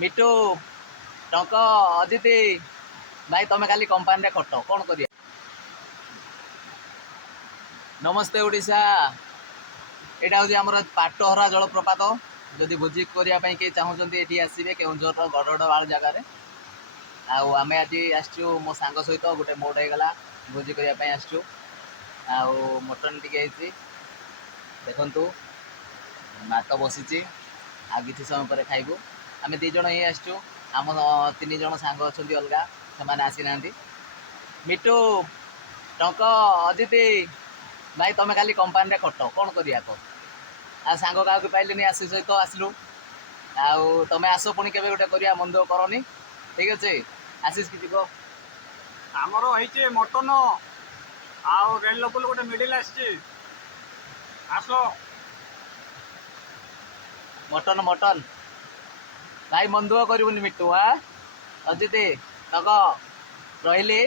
मिटू टंक अदिति भाई तुम खाली कंपानी खट कौन कर। नमस्ते ओडिशा यहाँ हूँ आम पाटहरा जलप्रपात जदि भोजी करने किए चाहते ये आसवे केउझर गड़गड़वाड़ जगार आम आज आसचु मो सांग सहित गोटे मोड होगा भोजी करने आसचु मटन टी देखु भात बसी आ कि समय पर खाइबू आम दीज ही आसचु आम 3 जन सांग अच्छा अलग से आसी ना मिटू टंक अदिति भाई तुम खाली कंपानी खट कौन कर सांग क्या पाइलिनी आशी सहित आसलु तुम आस पुणी के गोटे कर मन दुख करनी ठीक अच्छे आशीष कि कह आमर होइचे मटन आउ रेड लेवल गोटे मिडिल आसचे आस मटन मटन भाई मन दुख कर मिटू हाँ अजित तक रही